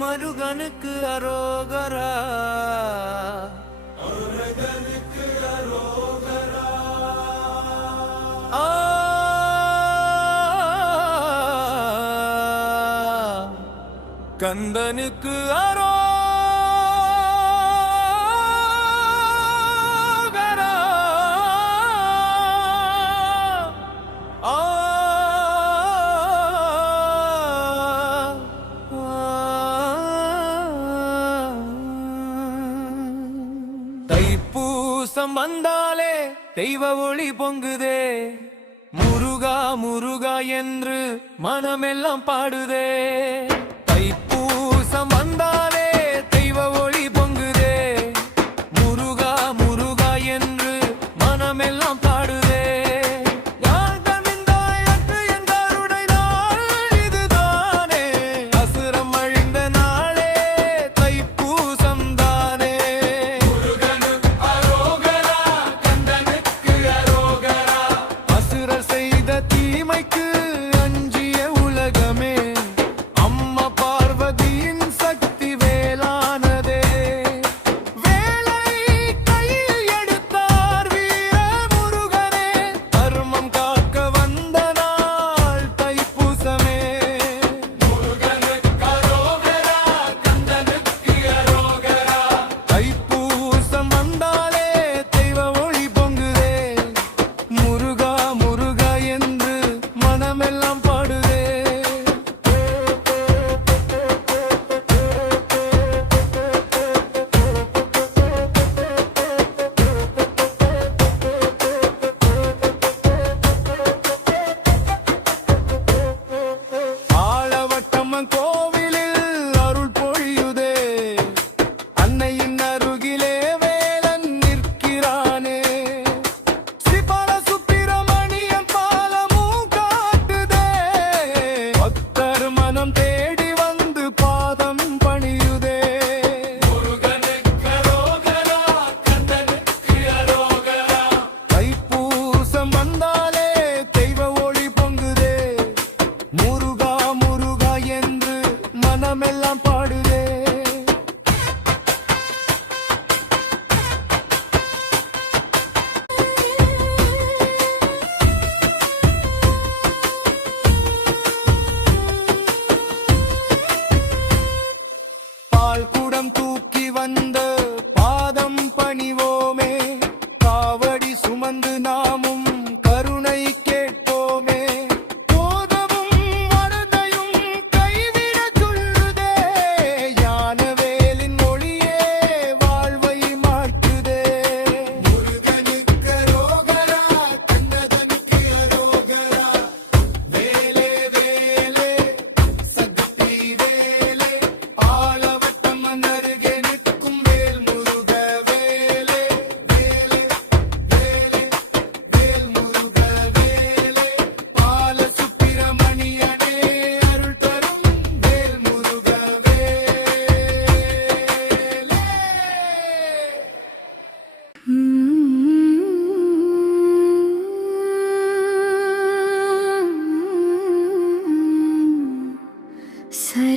முருகனுக்கு அரோகரா. முருகனுக்கு அரோகரா கந்தனுக்கு அரோ சுவாசம் வந்தாலே தெய்வ ஒளி பொங்குதே. முருகா முருகா என்று மனமெல்லாம் பாடுதே.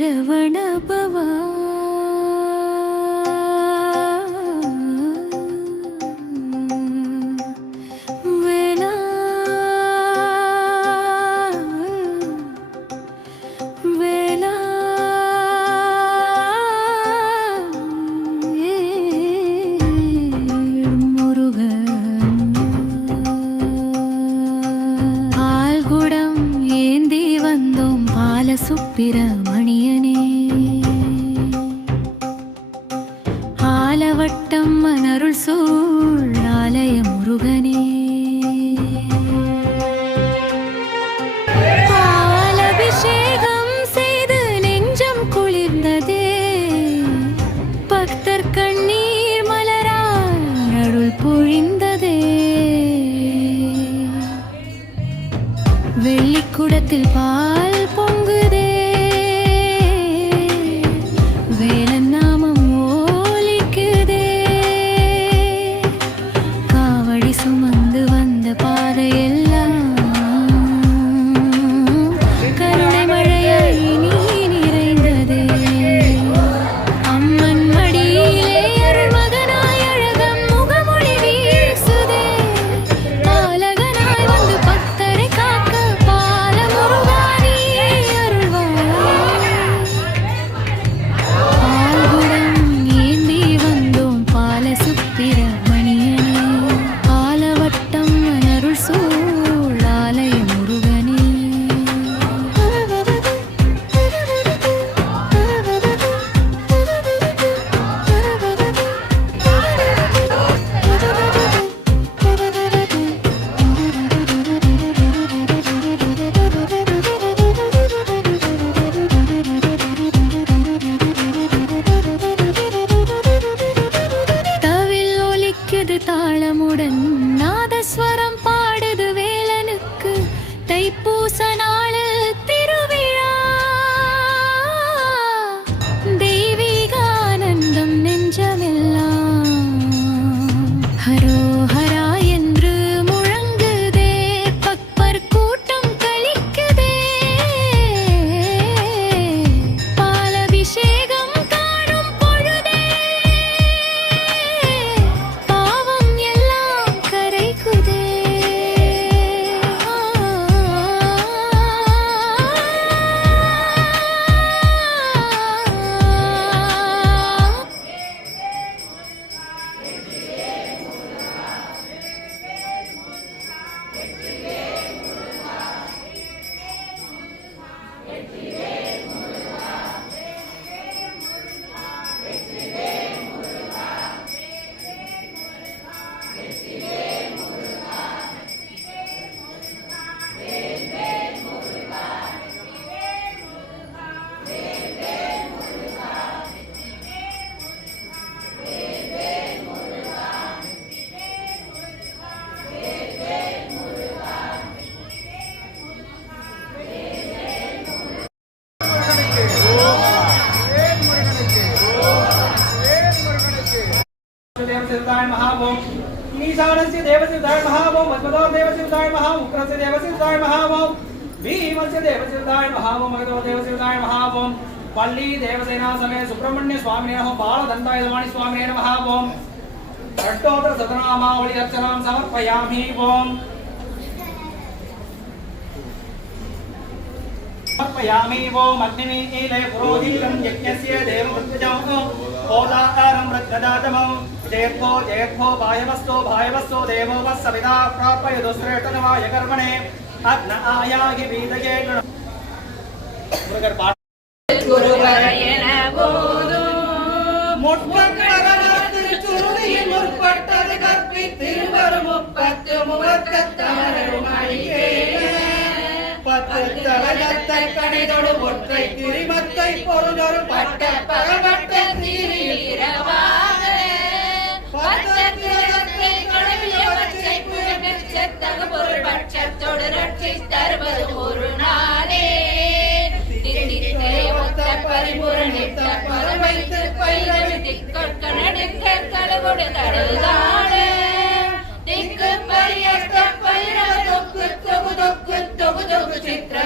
சரவணபவா ஆட்டம் மனருள் சூழ் ஆலய முருகனே. பாலபிஷேகம் செய்து நெஞ்சம் குளிர்ந்ததே. பக்தர் கண்ணீர் மலரால் அருள் பால் பொன் देवसिद्धाय महावोम ईशानस्य देवसिद्धाय महावोम मद्मतो देवसिद्धाय महावोम उग्रस्य देवसिद्धाय महावोम भीमस्य देवसिद्धाय महावोम मगधो देवसिद्धाय महावोम पल्ली देवसेना समेत सुब्रह्मण्य स्वामिने नमः बालदन्ताय स्वामी स्वामिने नमः ओम अष्टोत्तर सतनामावळि अर्चनां समर्पयामि ओम समर्पयामि ओम अग्निमीले पुरोहितं यज्ञस्य देववृत्तजं ओदाकारं रत्नदातमं जयत्वो जयत्वो भायवस्तो भायवस्तो देवो वः सविता प्रापयतु श्रेष्ठतमाय कर्मणे अग्न आयाहि வீதயே முருகர் பாட்டு குருவரையென போதும் முற்பட்டது சுருதியில் முற்பட்டது கற்பித்து வரும் முப்பத்து முகத்தமரும் பத்து தலகத்தை கடைதொடு ஒற்றை திரிமத்தை பொருளொரு பட்ட பட்ட பகவட்ட ಚಿತ್ರ